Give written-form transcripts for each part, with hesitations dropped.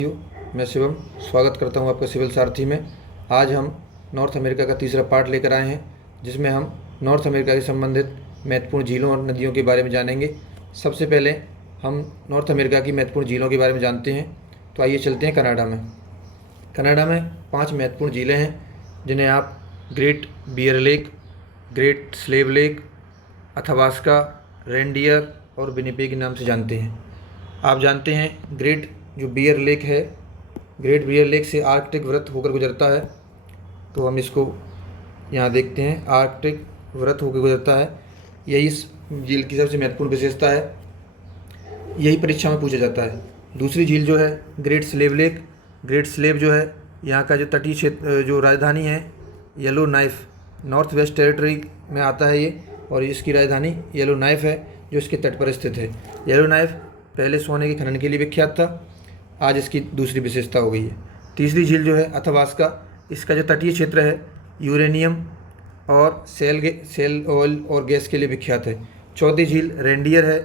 मैं शिवम स्वागत करता हूं आपका सिविल सारथी में। आज हम नॉर्थ अमेरिका का तीसरा पार्ट लेकर आए हैं, जिसमें हम नॉर्थ अमेरिका से संबंधित महत्वपूर्ण झीलों और नदियों के बारे में जानेंगे। सबसे पहले हम नॉर्थ अमेरिका की महत्वपूर्ण झीलों के बारे में जानते हैं। तो आइए चलते हैं कनाडा में। कनाडा में 5 महत्वपूर्ण झीलें हैं, जिन्हें आप Great Bear Lake, Great Slave Lake, Athabasca, Reindeer और विनिपेग के नाम से जानते हैं। आप जानते हैं ग्रेट जो बियर लेक है, ग्रेट बियर लेक से आर्कटिक वृत्त होकर गुजरता है। तो हम इसको यहाँ देखते हैं, आर्कटिक वृत्त होकर गुजरता है। यही इस झील की सबसे महत्वपूर्ण विशेषता है, यही परीक्षा में पूछा जाता है। दूसरी झील जो है great Slave lake. Great slave जो है यहाँ का जो तटीय क्षेत्र, जो राजधानी है yellow knife, north west territory में आता है ये, और इसकी राजधानी येलो नाइफ है जो इसके तट पर स्थित है। येलो नाइफ पहले सोने के खनन के लिए विख्यात था, आज इसकी दूसरी विशेषता हो गई है। तीसरी झील जो है अथाबास्का, इसका जो तटीय क्षेत्र है यूरेनियम और सेल ऑयल और गैस के लिए विख्यात है। चौथी झील रेनडियर है।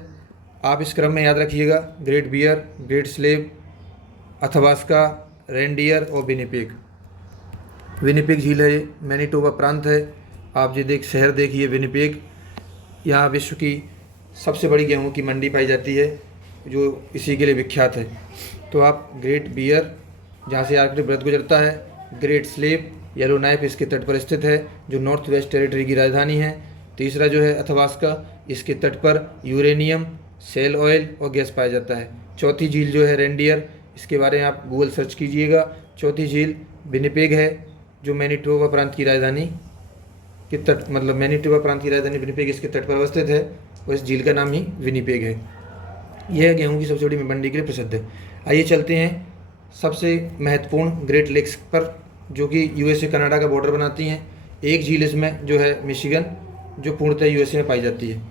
आप इस क्रम में याद रखिएगा, Great Bear, Great Slave, Athabasca, Reindeer और विनिपेग। विनिपेग झील है, मैनीटोबा प्रांत है। आप ये शहर देखिए विनिपेग। यहाँ विश्व की सबसे बड़ी गेहूं की मंडी पाई जाती है, जो इसी के लिए विख्यात है। तो आप ग्रेट बियर, जहाँ से आर्कटिक वृत्त गुजरता है, ग्रेट स्लेव, येलो नाइफ इसके तट पर स्थित है, जो नॉर्थ वेस्ट टेरिटरी की राजधानी है। तीसरा जो है अथाबास्का, इसके तट पर यूरेनियम, सेल ऑयल और गैस पाया जाता है। चौथी झील जो है रेनडियर, इसके बारे में आप गूगल सर्च कीजिएगा। चौथी झील विनिपेग है, जो मैनीटोबा प्रांत की राजधानी के तट, मतलब मैनीटोबा प्रांत की राजधानी विनिपेग इसके तट पर अवस्थित है, और इस झील का नाम ही विनिपेग है। यह गेहूं की सबसे बड़ी मंडी के लिए प्रसिद्ध है। आइए चलते हैं सबसे महत्वपूर्ण ग्रेट लेक्स पर, जो कि यूएसए कनाडा का बॉर्डर बनाती हैं। एक झील इसमें जो है मिशिगन, जो पूर्णतः यूएसए में पाई जाती है।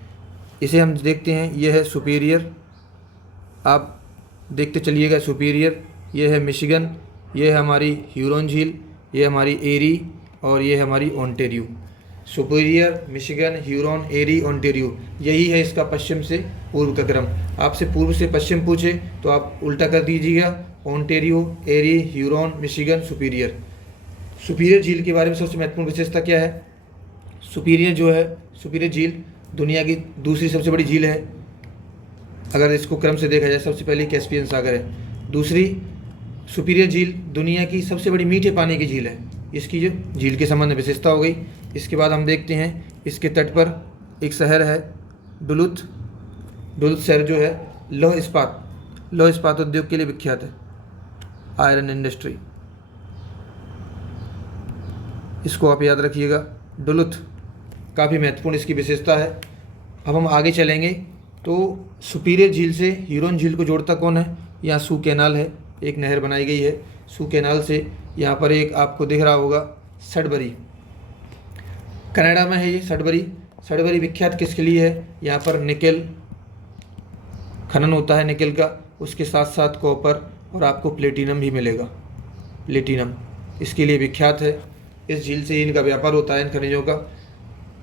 इसे हम देखते हैं, यह है सुपीरियर। आप देखते चलिएगा, सुपीरियर, यह है मिशिगन, यह है हमारी ह्यूरॉन झील, यह हमारी एरी, और ये है हमारी ओंटेरियो। सुपीरियर, मिशिगन, ह्यूरॉन, एरी, ओंटेरियो, यही है इसका पश्चिम से पूर्व का क्रम। आपसे पूर्व से पश्चिम पूछे तो आप उल्टा कर दीजिएगा, ओंटेरियो, एरी, ह्यूरॉन, मिशिगन, सुपीरियर। सुपीरियर झील के बारे में सबसे महत्वपूर्ण विशेषता क्या है? सुपीरियर जो है, सुपीरियर झील दुनिया की दूसरी सबसे बड़ी झील है। अगर इसको क्रम से देखा जाए, सबसे पहले कैस्पियन सागर है, दूसरी सुपीरियर झील दुनिया की सबसे बड़ी मीठे पानी की झील है। इसकी जो झील के संबंध में विशेषता हो गई। इसके बाद हम देखते हैं, इसके तट पर एक शहर है डुलुथ। डुलुथ शहर जो है लौह इस्पात उद्योग के लिए विख्यात है, आयरन इंडस्ट्री। इसको आप याद रखिएगा, डुलुथ काफ़ी महत्वपूर्ण इसकी विशेषता है। अब हम आगे चलेंगे तो सुपीरियर झील से ह्यूरॉन झील को जोड़ता कौन है? यहाँ सू कैनाल है, एक नहर बनाई गई है सू कैनाल से। यहाँ पर एक आपको दिख रहा होगा सडबरी, कनाडा में है ये सडबरी। सडबरी विख्यात किसके लिए है? यहाँ पर निकेल खनन होता है, निकेल का, उसके साथ साथ कॉपर और आपको प्लेटिनम भी मिलेगा। प्लेटिनम इसके लिए विख्यात है। इस झील से इनका व्यापार होता है, इन खनिजों का।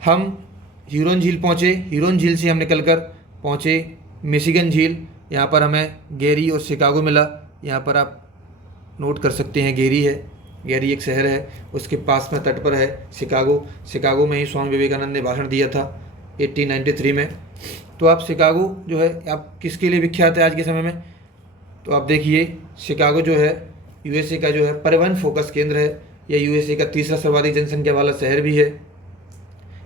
हम ह्यूरॉन झील पहुँचे, ह्यूरॉन झील से हम निकलकर पहुँचे मिशिगन झील। यहाँ पर हमें गेरी और शिकागो मिला। यहाँ पर आप नोट कर सकते हैं, गेरी है, गेरी एक शहर है, उसके पास में तट पर है शिकागो। शिकागो में ही स्वामी विवेकानंद ने भाषण दिया था 1893 में। तो आप शिकागो जो है, आप किसके लिए विख्यात है आज के समय में? तो आप देखिए, शिकागो जो है यूएसए का जो है परिवहन फोकस केंद्र है। यह यूएसए का तीसरा सर्वाधिक जनसंख्या वाला शहर भी है।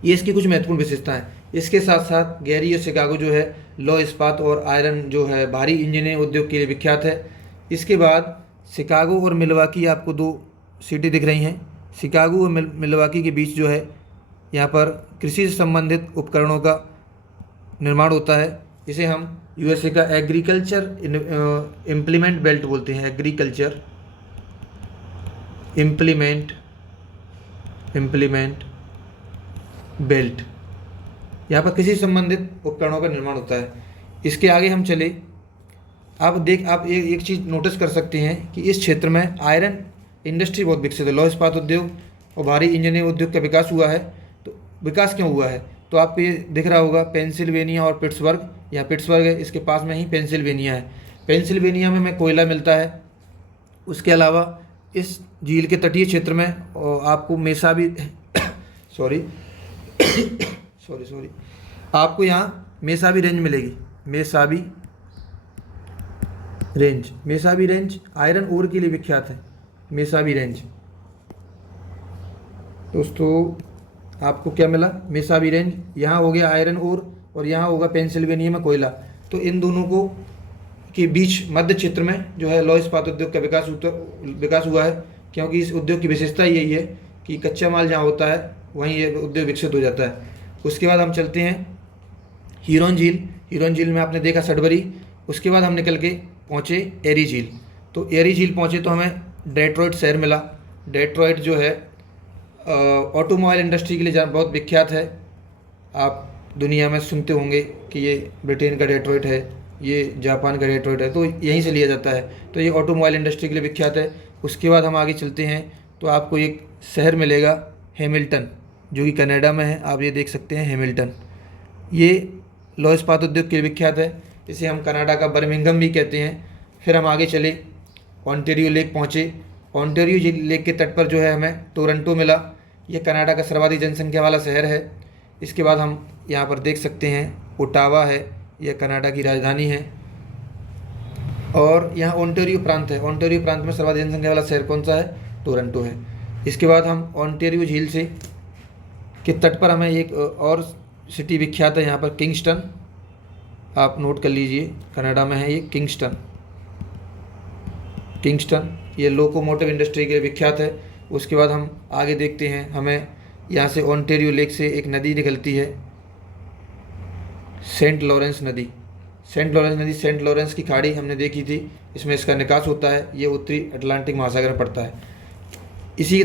ये इसकी कुछ महत्वपूर्ण विशेषताएं। इसके साथ साथ गेरी और शिकागो जो है लौह इस्पात और आयरन जो है भारी इंजीनियरिंग उद्योग के लिए विख्यात है। इसके बाद शिकागो और मिलवाकी, आपको 2 सिटी दिख रही हैं। शिकागो और मिलवाकी के बीच जो है, यहाँ पर कृषि से संबंधित उपकरणों का निर्माण होता है। इसे हम यूएसए का एग्रीकल्चर इम्प्लीमेंट बेल्ट बोलते हैं। एग्रीकल्चर इम्प्लीमेंट बेल्ट, यहाँ पर कृषि से संबंधित उपकरणों का निर्माण होता है। इसके आगे हम चले, आप एक चीज़ नोटिस कर सकते हैं कि इस क्षेत्र में आयरन इंडस्ट्री बहुत विकसित है। लौह इस्पात उद्योग और भारी इंजीनियरिंग उद्योग का विकास हुआ है। तो विकास क्यों हुआ है? तो आपको ये दिख रहा होगा पेंसिल्वेनिया और पिट्सबर्ग। यहाँ पिट्सबर्ग है, इसके पास में ही पेंसिल्वेनिया है। पेंसिल्वेनिया में कोयला मिलता है, उसके अलावा इस झील के तटीय क्षेत्र में आपको मेसा भी सॉरी सॉरी आपको यहाँ मेसाबी रेंज मिलेगी। मेसाबी रेंज आयरन ओर के लिए विख्यात है। मेसाबी रेंज दोस्तों आपको क्या मिला? Mesabi range. यहाँ हो गया आयरन ओर और यहाँ होगा पेंसिल्वेनिया में कोयला। तो इन दोनों को के बीच मध्य क्षेत्र में जो है लौह इस्पात उद्योग का विकास हुआ है, क्योंकि इस उद्योग की विशेषता यही है कि कच्चा माल जहाँ होता है वहीं ये उद्योग विकसित हो जाता है। उसके बाद हम चलते हैं हिरोन झील। हिरोन झील में आपने देखा सडबरी। उसके बाद हम निकल के पहुँचे एरी झील। तो एरी झील पहुँचे तो हमें डेट्रॉइट शहर मिला। डेट्रॉइट जो है ऑटोमोबाइल इंडस्ट्री के लिए बहुत विख्यात है। आप दुनिया में सुनते होंगे कि ये ब्रिटेन का डेट्रॉइट है, ये जापान का डेट्रॉइट है, तो यहीं से लिया जाता है। तो ये ऑटोमोबाइल इंडस्ट्री के लिए विख्यात है। उसके बाद हम आगे चलते हैं तो आपको एक शहर मिलेगा हैमिल्टन, जो कि कनाडा में है। आप ये देख सकते हैं हैमिल्टन। ये लौह इस्पात उद्योग के लिए विख्यात है। इसे हम कनाडा का बर्मिंघम भी कहते हैं। फिर हम आगे चले, ओंटारियो लेक पहुँचे। ओंटारियो लेक के तट पर जो है हमें टोरंटो मिला। ये कनाडा का सर्वाधिक जनसंख्या वाला शहर है। इसके बाद हम यहाँ पर देख सकते हैं ओटावा है, यह कनाडा की राजधानी है। और यहाँ ओंटारियो प्रांत है। ओंटारियो प्रांत में सर्वाधिक जनसंख्या वाला शहर कौन सा है? टोरंटो है। इसके बाद हम ओंटारियो झील से के तट पर हमें एक और सिटी विख्यात है यहाँ पर, किंगस्टन। आप नोट कर लीजिए, कनाडा में है ये किंगस्टन। ये लोकोमोटिव इंडस्ट्री के लिए विख्यात है। उसके बाद हम आगे देखते हैं, हमें यहाँ से ओंटारियो लेक से एक नदी निकलती है, सेंट लॉरेंस नदी। सेंट लॉरेंस की खाड़ी हमने देखी थी, इसमें इसका निकास होता है। ये उत्तरी अटलांटिक महासागर में पड़ता है। इसी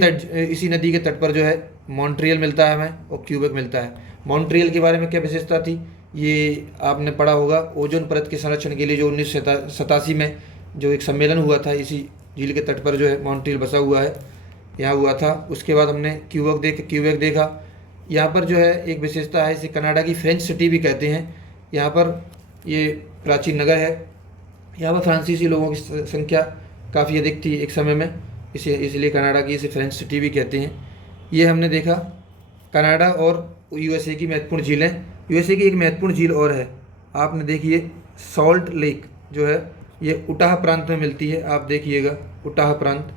नदी के तट पर जो है मॉन्ट्रियल मिलता है हमें और क्यूबेक मिलता है। मॉन्ट्रियल के बारे में क्या विशेषता थी, ये आपने पढ़ा होगा। ओजोन परत के संरक्षण के लिए जो 1987 में जो एक सम्मेलन हुआ था, इसी झील के तट पर जो है मॉन्ट्रियल बसा हुआ है, यहाँ हुआ था। उसके बाद हमने क्यूबेक देखा। यहाँ पर जो है एक विशेषता है, इसे कनाडा की फ्रेंच सिटी भी कहते हैं। यहाँ पर ये प्राचीन नगर है। यहाँ पर फ्रांसीसी लोगों की संख्या काफ़ी अधिक थी एक समय में, इसलिए कनाडा की इसे फ्रेंच सिटी भी कहते हैं। ये हमने देखा कनाडा और यूएसए की महत्वपूर्ण झीलें। यूएसए की एक महत्वपूर्ण झील और है, आपने देखिए सॉल्ट लेक जो है, ये उटाह प्रांत में मिलती है। आप देखिएगा उटाह प्रांत।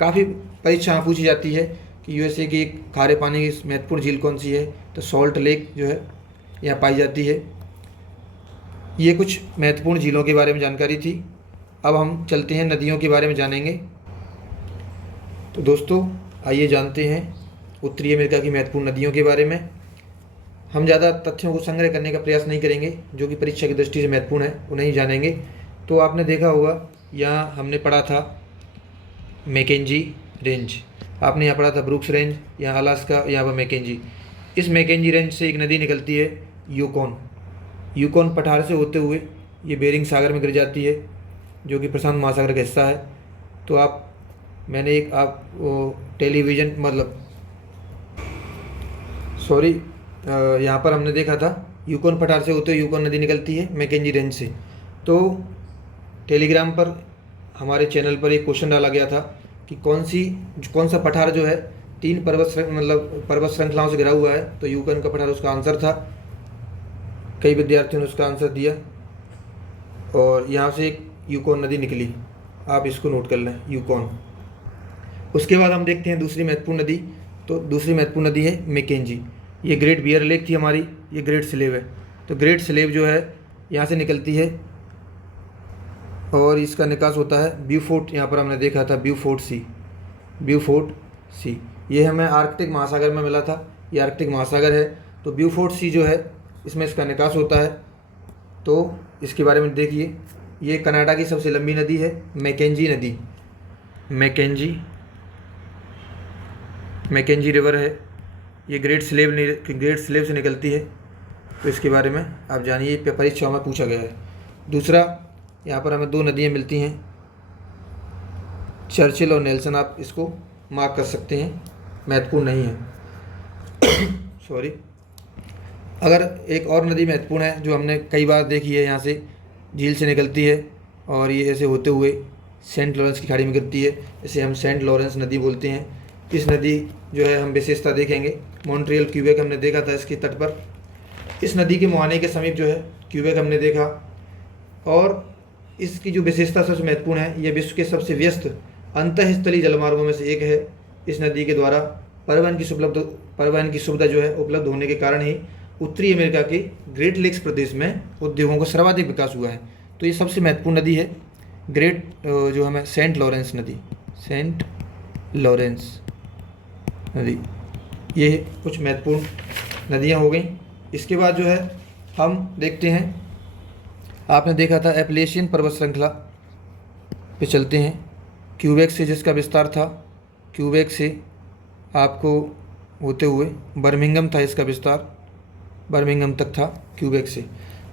काफ़ी परीक्षाएं पूछी जाती है कि यूएसए की एक खारे पानी की महत्वपूर्ण झील कौन सी है, तो सॉल्ट लेक जो है यहाँ पाई जाती है। ये कुछ महत्वपूर्ण झीलों के बारे में जानकारी थी। अब हम चलते हैं नदियों के बारे में जानेंगे। तो दोस्तों आइए जानते हैं उत्तरी अमेरिका की महत्वपूर्ण नदियों के बारे में। हम ज़्यादा तथ्यों को संग्रह करने का प्रयास नहीं करेंगे, जो कि परीक्षा की दृष्टि से महत्वपूर्ण है उन्हें ही जानेंगे। तो आपने देखा होगा, यहाँ हमने पढ़ा था मैकेंजी रेंज, आपने यहाँ पढ़ा था ब्रुक्स रेंज, यहाँ अलास्का, यहाँ पर मैकेंजी। इस मैकेंजी रेंज से एक नदी निकलती है यूकॉन पठार से होते हुए ये बेरिंग सागर में गिर जाती है, जो कि प्रशांत महासागर का हिस्सा है। तो मैंने एक टेलीविज़न यहाँ पर हमने देखा था यूकॉन पठार से होते हुए यूकॉन नदी निकलती है मैकेंजी रेंज से। तो टेलीग्राम पर हमारे चैनल पर एक क्वेश्चन डाला गया था कि कौन सा पठार जो है 3 पर्वत श्रृंखलाओं से घिरा हुआ है, तो यूकॉन का पठार उसका आंसर था। कई विद्यार्थियों ने उसका आंसर दिया और यहाँ से एक यूकॉन नदी निकली, आप इसको नोट कर लें, यूकॉन। उसके बाद हम देखते हैं दूसरी महत्वपूर्ण नदी। तो दूसरी महत्वपूर्ण नदी है मैकेंजी। ये ग्रेट बियर लेक थी हमारी, ये ग्रेट स्लेव है। तो ग्रेट स्लेव जो है यहाँ से निकलती है और इसका निकास होता है ब्यूफोर्ट। यहाँ पर हमने देखा था ब्यूफोर्ट सी। ये हमें आर्कटिक महासागर में मिला था, ये आर्कटिक महासागर है। तो ब्यूफोर्ट सी जो है इसमें इसका निकास होता है। तो इसके बारे में देखिए, ये कनाडा की सबसे लंबी नदी है मैकेंजी नदी। मैकेंजी रिवर है, ये ग्रेट स्लेव से निकलती है। तो इसके बारे में आप जानिए, परीक्षाओं में पूछा गया है। दूसरा, यहाँ पर हमें 2 नदियाँ मिलती हैं, चर्चिल और नेल्सन। आप इसको मार्क कर सकते हैं, महत्वपूर्ण नहीं है सॉरी। अगर एक और नदी महत्वपूर्ण है जो हमने कई बार देखी है, यहाँ से झील से निकलती है और ये ऐसे होते हुए सेंट लॉरेंस की खाड़ी में गिरती है, इसे हम सेंट लॉरेंस नदी बोलते हैं। इस नदी जो है हम विशेषता देखेंगे। मॉन्ट्रियल क्यूबेक हमने देखा था इसके तट पर। इस नदी के मुहाने के समीप जो है क्यूबेक हमने देखा। और इसकी जो विशेषता सबसे महत्वपूर्ण है, यह विश्व के सबसे व्यस्त अंतःस्थलीय जलमार्गों में से एक है। इस नदी के द्वारा परिवहन की सुविधा जो है उपलब्ध होने के कारण ही उत्तरी अमेरिका के ग्रेट लेक्स प्रदेश में उद्योगों का सर्वाधिक विकास हुआ है। तो ये सबसे महत्वपूर्ण नदी है जो हमें सेंट लॉरेंस नदी, सेंट लॉरेंस नदी। ये कुछ महत्वपूर्ण नदियाँ हो गई। इसके बाद जो है हम देखते हैं, आपने देखा था एपलेशियन पर्वत श्रृंखला पे चलते हैं। क्यूबेक से जिसका विस्तार था, क्यूबेक से आपको होते हुए बर्मिंघम था, इसका विस्तार बर्मिंघम तक था क्यूबेक से।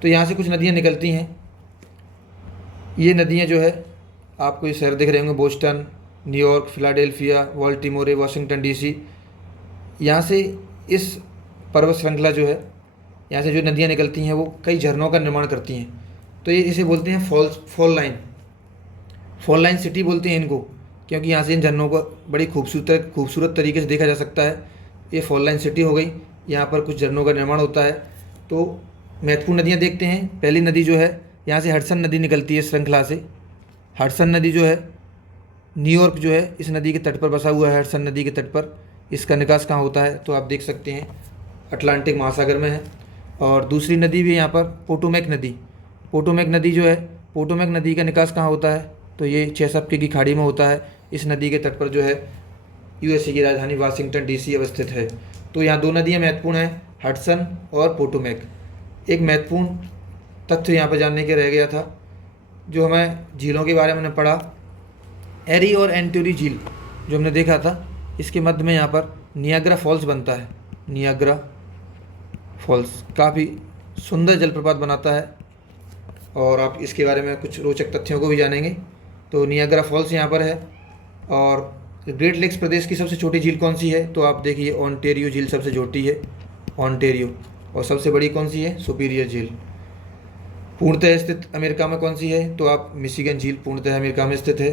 तो यहाँ से कुछ नदियाँ निकलती हैं। ये नदियाँ जो है आपको ये शहर दिख रहे होंगे, Boston, New York, Philadelphia, Baltimore, Washington DC. यहाँ से इस पर्वत श्रृंखला जो है, यहाँ से जो नदियाँ निकलती हैं वो कई झरनों का निर्माण करती हैं। तो ये इसे बोलते हैं फॉल लाइन सिटी बोलते हैं इनको, क्योंकि यहाँ से इन झरनों को बड़ी खूबसूरत तरीके से देखा जा सकता है। ये फॉल लाइन सिटी हो गई, यहाँ पर कुछ झरनों का निर्माण होता है। तो महत्वपूर्ण नदियाँ देखते हैं। पहली नदी जो है, यहाँ से हडसन नदी निकलती है श्रृंखला से। हडसन नदी जो है, न्यूयॉर्क जो है इस नदी के तट पर बसा हुआ है। हडसन नदी के तट पर इसका निकास कहाँ होता है तो आप देख सकते हैं, अटलांटिक महासागर में है। और दूसरी नदी भी यहाँ पर पोटोमैक नदी। पोटोमैक नदी जो है, पोटोमैक नदी का निकास कहाँ होता है तो ये चेसापेके की खाड़ी में होता है। इस नदी के तट पर जो है यूएसए की राजधानी वाशिंगटन डीसी अवस्थित है। तो यहाँ दो नदियाँ महत्वपूर्ण हैं, हडसन और पोटोमैक। एक महत्वपूर्ण तथ्य यहाँ पर जानने के रह गया था, जो हमें झीलों के बारे में हमने पढ़ा। एरी और एंटोरी झील जो हमने देखा था, इसके मध्य में यहाँ पर नियाग्रा फॉल्स बनता है। नियाग्रा फॉल्स काफ़ी सुंदर जलप्रपात बनाता है, और आप इसके बारे में कुछ रोचक तथ्यों को भी जानेंगे। तो नियाग्रा फॉल्स यहाँ पर है। और ग्रेट लेक्स प्रदेश की सबसे छोटी झील कौन सी है तो आप देखिए, ओंटेरियो झील सबसे छोटी है, ओंटेरियो। और सबसे बड़ी कौन सी है, सुपीरियर झील। पूर्णतः स्थित अमेरिका में कौन सी है तो आप मिशिगन झील पूर्णतः अमेरिका में स्थित है।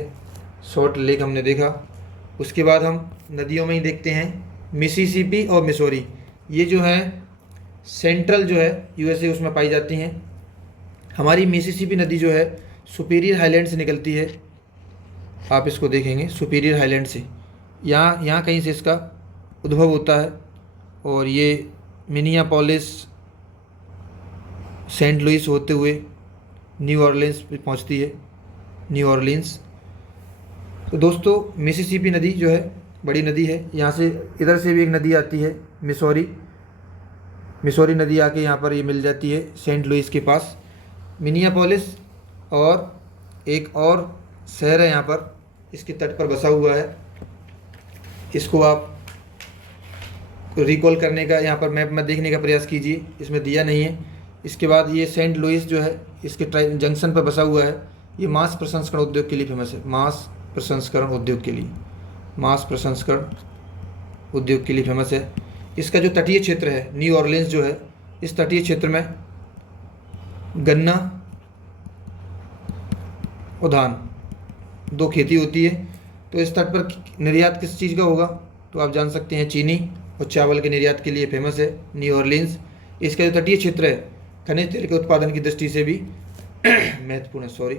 सॉल्ट लेक हमने देखा। उसके बाद हम नदियों में ही देखते हैं, मिसिसिपी और मिसौरी। ये जो है सेंट्रल जो है यूएसए उसमें पाई जाती हैं। हमारी मिसिसिपी नदी जो है सुपीरियर हाईलैंड से निकलती है। आप इसको देखेंगे, सुपीरियर हाईलैंड से यहाँ कहीं से इसका उद्भव होता है। और ये मिनियापोलिस, सेंट लुइस होते हुए न्यू ऑरलिन्स पहुँचती है, न्यू ऑरलिन्स। तो दोस्तों, मिसिसिपी नदी जो है बड़ी नदी है। यहाँ से इधर से भी एक नदी आती है, मिसौरी नदी आके यहाँ पर ये मिल जाती है सेंट लुइस के पास। मिनियापोलिस और एक और शहर है यहाँ पर, इसके तट पर बसा हुआ है। इसको आप रिकॉल करने का, यहाँ पर मैप में देखने का प्रयास कीजिए, इसमें दिया नहीं है। इसके बाद ये सेंट लुइस जो है इसके जंक्शन पर बसा हुआ है। ये मांस प्रसंस्करण उद्योग के लिए फेमस है, मांस प्रसंस्करण उद्योग के लिए फेमस है। इसका जो तटीय क्षेत्र है, न्यू ऑरलिन्स जो है, इस तटीय क्षेत्र में गन्ना और धान दो खेती होती है। तो इस तट पर निर्यात किस चीज़ का होगा तो आप जान सकते हैं, चीनी और चावल के निर्यात के लिए फेमस है न्यू ऑरलिन्स। इसका जो तटीय क्षेत्र है खनिज तेल के उत्पादन की दृष्टि से भी महत्वपूर्ण है,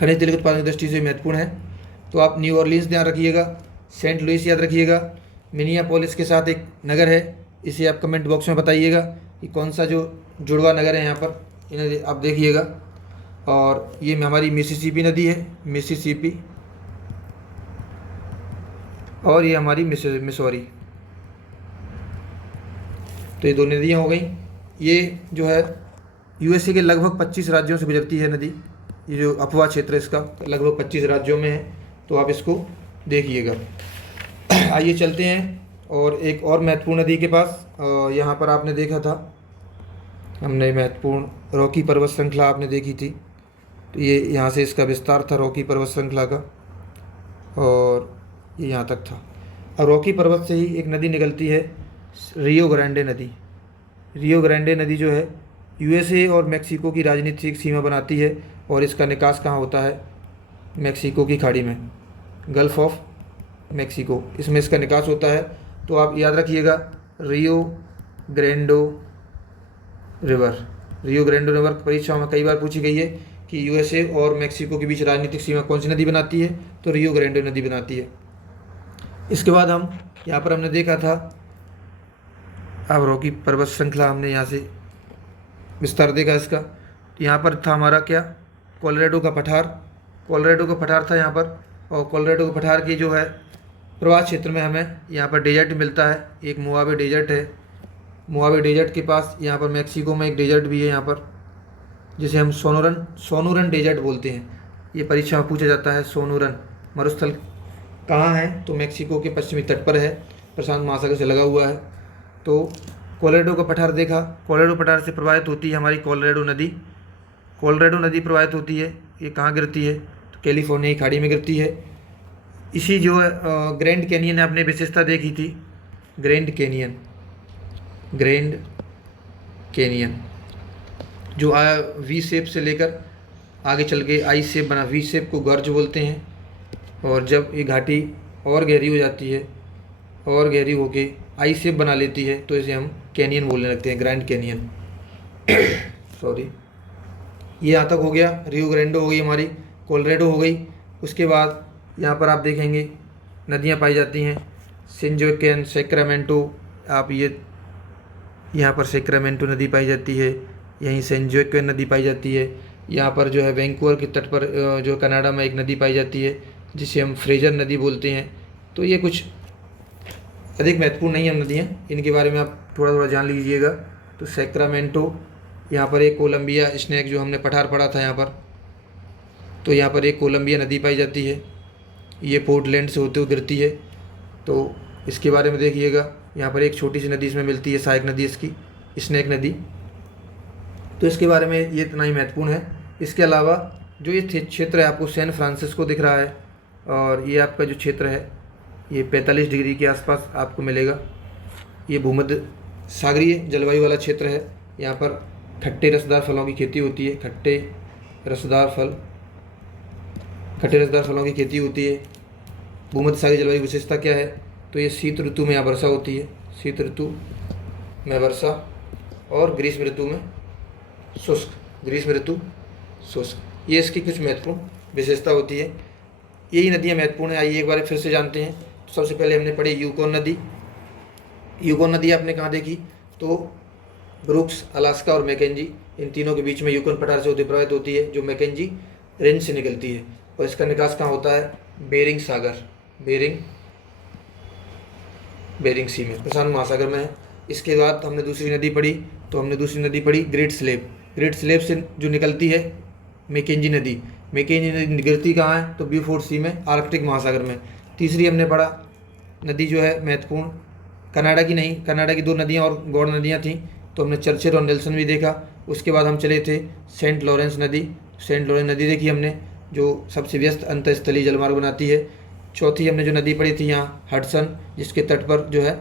खनिज तेल के उत्पादन की दृष्टि से महत्वपूर्ण है। तो आप न्यू ऑरलिन्स ध्यान रखिएगा, सेंट लुइस याद रखिएगा। मिनियापोलिस के साथ एक नगर है, इसे आप कमेंट बॉक्स में बताइएगा कि कौन सा जो जुड़वा नगर है यहाँ पर, इन्हें आप देखिएगा। और ये हमारी मिसिसिपी नदी है, मिसिसिपी, और ये हमारी मिसौरी। तो ये दो नदियाँ हो गई। ये जो है यूएसए के लगभग 25 राज्यों से गुजरती है नदी। ये जो अफवाह क्षेत्र है इसका लगभग 25 राज्यों में है, तो आप इसको देखिएगा। आइए चलते हैं और एक और महत्वपूर्ण नदी के पास। यहाँ पर आपने देखा था, हमने महत्वपूर्ण रॉकी पर्वत श्रृंखला आपने देखी थी। तो ये यहाँ से इसका विस्तार था रॉकी पर्वत श्रृंखला का, और ये यहाँ तक था। और रॉकी पर्वत से ही एक नदी निकलती है, रियो ग्रांडे नदी। रियो ग्रांडे नदी जो है यूएसए और मेक्सिको की राजनीतिक सीमा बनाती है, और इसका निकास कहाँ होता है मेक्सिको की खाड़ी में, गल्फ ऑफ मेक्सिको, इसमें इसका निकास होता है। तो आप याद रखिएगा रियो ग्रैंडो रिवर। रियो ग्रैंडो रिवर परीक्षाओं में कई बार पूछी गई है कि यूएसए और मेक्सिको के बीच राजनीतिक सीमा कौन सी नदी बनाती है, तो रियो ग्रैंडो नदी बनाती है। इसके बाद हम यहाँ पर हमने देखा था, अब रॉकी पर्वत श्रृंखला हमने यहाँ से विस्तार देखा इसका। यहाँ पर था हमारा क्या, कोलोराडो का पठार। कोलोराडो का पठार था यहाँ पर, और कोलोराडो के पठार की जो है प्रवास क्षेत्र में हमें यहाँ पर डेजर्ट मिलता है, एक मोआवे डेजर्ट है। मोआवे डेजर्ट के पास यहाँ पर मेक्सिको में एक डेजर्ट भी है यहाँ पर, जिसे हम सोनोरन डेजर्ट बोलते हैं। ये परीक्षा में पूछा जाता है। सोनोरन मरुस्थल कहाँ है, तो मेक्सिको के पश्चिमी तट पर है, प्रशांत महासागर से लगा हुआ है। तो कोलोराडो का पठार देखा, कोलोराडो पठार से प्रवाहित होती है हमारी कोलोराडो नदी। कोलोराडो नदी प्रवाहित होती है, ये कहाँ गिरती है, तो कैलिफोर्निया की खाड़ी में गिरती है। इसी जो है ग्रैंड कैनियन ने अपनी विशेषता देखी थी, ग्रैंड कैनियन जो वी शेप से लेकर आगे चल के आई शेप बना, वी शेप को गर्ज बोलते हैं। और जब ये घाटी और गहरी हो जाती है, और गहरी होके आई शेप बना लेती है, तो इसे हम कैनियन बोलने लगते हैं, ग्रैंड कैनियन। सॉरी, ये यहाँ तक हो गया। रियो ग्रैंडो हो गई हमारी, कोलोराडो हो गई। उसके बाद यहाँ पर आप देखेंगे नदियाँ पाई जाती हैं, सैन जोaquin, सैक्रामेंटो। आप ये यहाँ पर सैक्रामेंटो नदी पाई जाती है, यहीं सैन जोaquin नदी पाई जाती है। यहाँ पर जो है वैंकूवर के तट पर जो कनाडा में एक नदी पाई जाती है, जिसे हम फ्रेजर नदी बोलते हैं। तो ये कुछ अधिक महत्वपूर्ण नहीं है नदियाँ, इनके बारे में आप थोड़ा थोड़ा जान लीजिएगा। तो सैक्रामेंटो, यहाँ पर एक कोलंबिया स्नैक जो हमने पठार पढ़ा था यहाँ पर, तो यहाँ पर एक कोलंबिया नदी पाई जाती है, ये पोर्टलैंड से होते हुए गिरती है। तो इसके बारे में देखिएगा, यहाँ पर एक छोटी सी नदी इसमें मिलती है, सहायक नदी इसकी, स्नैक नदी। तो इसके बारे में ये इतना ही महत्वपूर्ण है। इसके अलावा जो ये क्षेत्र है आपको सैन फ्रांसिस्को दिख रहा है, और ये आपका जो क्षेत्र है ये 45 डिग्री के आसपास आपको मिलेगा। ये भूमध्य सागरीय जलवायु वाला क्षेत्र है। यहाँ पर खट्टे रसदार फलों की खेती होती है, खट्टे रसदार फलों की खेती होती है। भूमध्य सागरीय जलवायु विशेषता क्या है, तो ये शीत ऋतु में यहाँ वर्षा होती है, शीत ऋतु में वर्षा, और ग्रीष्म ऋतु में शुष्क। ये इसकी कुछ महत्वपूर्ण विशेषता होती है। यही नदियाँ महत्वपूर्ण है। आइए एक बार फिर से जानते हैं। तो सबसे पहले हमने पढ़ी यूकोन नदी। यूकोन नदी आपने कहाँ देखी, तो ब्रुक्स, अलास्का और मैकेंजी, इन तीनों के बीच में यूकोन पठार से होती प्रवाहित होती है, जो मैकेंजी रेंज से निकलती है। और इसका निकास कहाँ होता है, बेरिंग सागर, बेरिंग सी में, प्रशांत महासागर में है। इसके बाद हमने दूसरी नदी पढ़ी, तो हमने दूसरी नदी पढ़ी ग्रेट स्लेव से जो निकलती है मैकेंजी नदी गिरती कहाँ है, तो ब्यूफोर्ट सी में, आर्कटिक महासागर में। तीसरी हमने पढ़ा नदी जो है महत्वपूर्ण, कनाडा की 2 नदियाँ और गौड़ नदियाँ थीं, तो हमने चर्चिल और नेल्सन भी देखा। उसके बाद हम चले थे सेंट लॉरेंस नदी देखी हमने, जो सबसे व्यस्त अंतःस्थलीय जलमार्ग बनाती है। चौथी हमने जो नदी पढ़ी थी यहाँ हडसन, जिसके तट पर जो है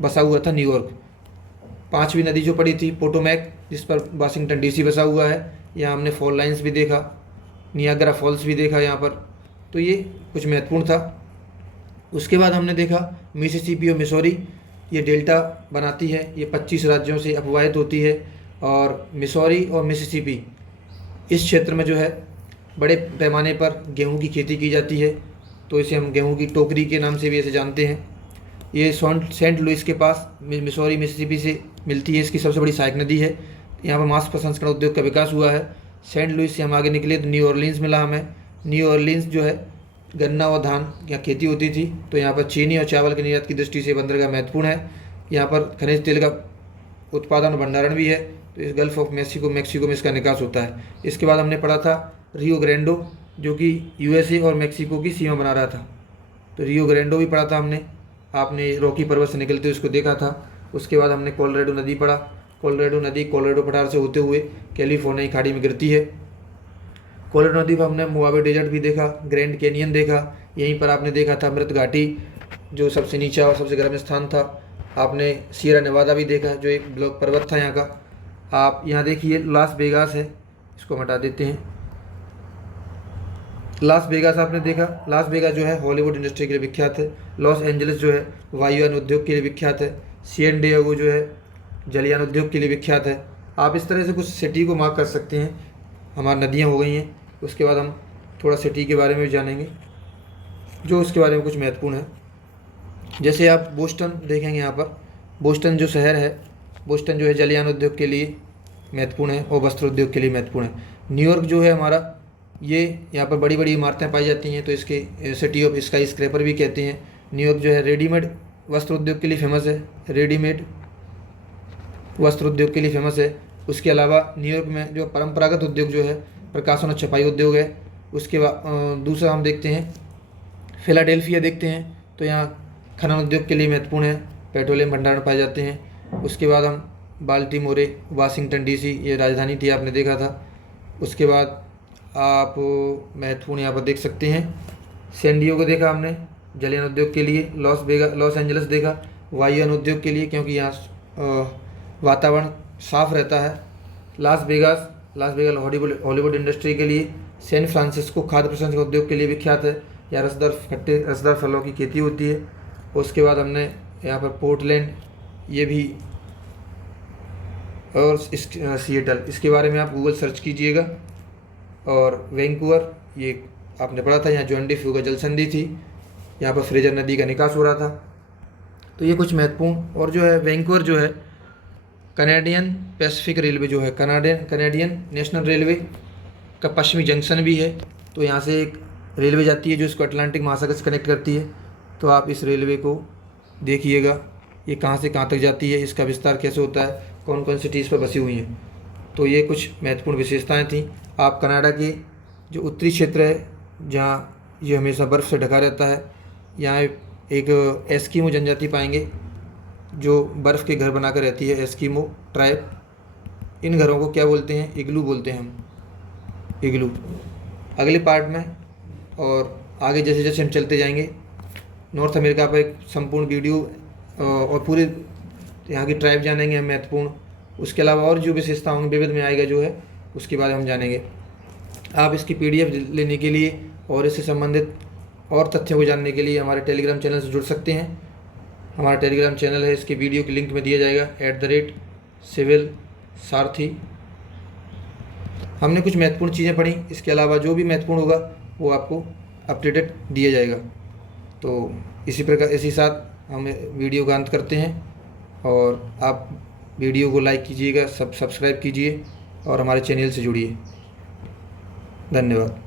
बसा हुआ था न्यूयॉर्क। पांचवी नदी जो पड़ी थी पोटोमैक, जिस पर वाशिंगटन डीसी बसा हुआ है। यहाँ हमने फॉल लाइन्स भी देखा, नियाग्रा फॉल्स भी देखा यहाँ पर। तो ये कुछ महत्वपूर्ण था। उसके बाद हमने देखा मिसिसिपी और मिसौरी, ये डेल्टा बनाती है, ये 25 राज्यों से अपवाहित होती है। और मिसौरी और मिसिसिपी इस क्षेत्र में जो है बड़े पैमाने पर गेहूं की खेती की जाती है, तो इसे हम गेहूं की टोकरी के नाम से भी ऐसे जानते हैं। ये सेंट लुइस के पास मिसौरी मिसिसिपी से मिलती है, इसकी सबसे बड़ी सहायक नदी है। यहाँ पर मांस प्रसंस्करण उद्योग का विकास हुआ है। सेंट लुइस से हम आगे निकले तो न्यू ऑरलीन्स मिला हमें। न्यू ऑरलीन्स जो है गन्ना और धान यहाँ खेती होती थी, तो यहाँ पर चीनी और चावल के निर्यात की दृष्टि से बंदरगाह महत्वपूर्ण है। यहाँ पर खनिज तेल का उत्पादन और भंडारण भी है, तो इस गल्फ ऑफ मेक्सिको में इसका निकास होता है। इसके बाद हमने पढ़ा था रियो ग्रैंडो, जो कि यूएसए और मेक्सिको की सीमा बना रहा था, तो रियो ग्रैंडो भी पढ़ा था हमने। आपने रॉकी पर्वत से निकलते हुए उसको देखा था। उसके बाद हमने कोलोराडो नदी पढ़ा। कोलोराडो नदी कोलोराडो पठार से होते हुए कैलिफोर्निया की खाड़ी में गिरती है। कोलोराडो नदी पर हमने मोआवे डेजर्ट भी देखा, ग्रैंड कैनियन देखा। यहीं पर आपने देखा था मृत घाटी, जो सबसे नीचा और सबसे गर्म स्थान था। आपने सियरा नेवादा भी देखा, जो एक ब्लॉक पर्वत था यहाँ का। आप यहाँ देखिए लास वेगास है, इसको हम हटा देते हैं। लास वेगास आपने देखा, लास वेगास जो है हॉलीवुड इंडस्ट्री के लिए विख्यात है। लॉस एंजलिस जो है वायुयान उद्योग के लिए विख्यात है। सैन डिएगो जो है जलयान उद्योग के लिए विख्यात है। आप इस तरह से कुछ सिटी को मार्क कर सकते हैं। हमारी नदियाँ हो गई हैं, उसके बाद हम थोड़ा सिटी के बारे में भी जानेंगे जो उसके बारे में कुछ महत्वपूर्ण है। जैसे आप बोस्टन देखेंगे, यहाँ पर बोस्टन जो शहर है, बोस्टन जो है जलयान उद्योग के लिए महत्वपूर्ण है और वस्त्र उद्योग के लिए महत्वपूर्ण है। न्यूयॉर्क जो है हमारा, ये यहाँ पर बड़ी बड़ी इमारतें पाई जाती हैं, तो इसके सिटी ऑफ स्काई स्क्रैपर भी कहते हैं। न्यूयॉर्क जो है रेडीमेड वस्त्र उद्योग के लिए फेमस है, रेडीमेड वस्त्र उद्योग के लिए फेमस है। उसके अलावा न्यूयॉर्क में जो परंपरागत उद्योग जो है प्रकाशन और छपाई उद्योग है। उसके बाद दूसरा हम देखते हैं फिलाडेल्फिया देखते हैं, तो यहाँ खनन उद्योग के लिए महत्वपूर्ण है, पेट्रोलियम भंडारण पाए जाते हैं। उसके बाद हम बाल्टीमोरे, वाशिंगटन डीसी, ये राजधानी थी, आपने देखा था। उसके बाद आप महत्वपूर्ण यहाँ पर देख सकते हैं सैन डिएगो देखा हमने जलयान उद्योग के लिए। लॉस एंजलिस देखा वायुयान उद्योग के लिए, क्योंकि यहाँ वातावरण साफ रहता है। लास वेगास हॉलीवुड इंडस्ट्री के लिए। सैन फ्रांसिस्को खाद्य प्रसंस्करण उद्योग के लिए विख्यात है, यहाँ रसदार फलों की खेती होती है। उसके बाद हमने यहाँ पर पोर्टलैंड, ये भी, और सिएटल, इसके बारे में आप गूगल सर्च कीजिएगा। और वैंकूवर, ये आपने पढ़ा था, यहाँ जॉन डी फ्यूगा जल संधि थी, यहाँ पर फ्रेजर नदी का निकास हो रहा था। तो ये कुछ महत्वपूर्ण। और जो है वैंकूवर जो है कनाडियन पैसिफिक रेलवे जो है कनाडियन नेशनल रेलवे का पश्चिमी जंक्शन भी है। तो यहाँ से एक रेलवे जाती है जो इसको अटलांटिक महासागर से कनेक्ट करती है। तो आप इस रेलवे को देखिएगा, ये कहाँ से कहाँ तक जाती है, इसका विस्तार कैसे होता है, कौन कौन सिटीज़ पर बसी हुई हैं। तो ये कुछ महत्वपूर्ण विशेषताएं थीं। आप कनाडा के जो उत्तरी क्षेत्र है, जहाँ ये हमेशा बर्फ़ से ढका रहता है, यहाँ एक एस्किमो जनजाति पाएंगे जो बर्फ़ के घर बनाकर रहती है, एस्किमो ट्राइब। इन घरों को क्या बोलते हैं? इग्लू बोलते हैं हम, इग्लू। अगले पार्ट में और आगे जैसे जैसे हम चलते जाएंगे, नॉर्थ अमेरिका पर एक संपूर्ण वीडियो और पूरे यहाँ की ट्राइब जानेंगे हम महत्वपूर्ण। उसके अलावा और जो विशेषता होंगी विविध में आएगा जो है, उसके बारे में हम जानेंगे। आप इसकी PDF लेने के लिए और इससे संबंधित और तथ्यों को जानने के लिए हमारे टेलीग्राम चैनल से जुड़ सकते हैं। हमारा टेलीग्राम चैनल है, इसके वीडियो की लिंक में दिया जाएगा, @सिविल सारथी। हमने कुछ महत्वपूर्ण चीज़ें पढ़ी, इसके अलावा जो भी महत्वपूर्ण होगा वो आपको अपडेटेड दिया जाएगा। तो इसी साथ हम वीडियो का अंत करते हैं, और आप वीडियो को लाइक कीजिएगा, सब्सक्राइब कीजिए और हमारे चैनल से जुड़िए। धन्यवाद।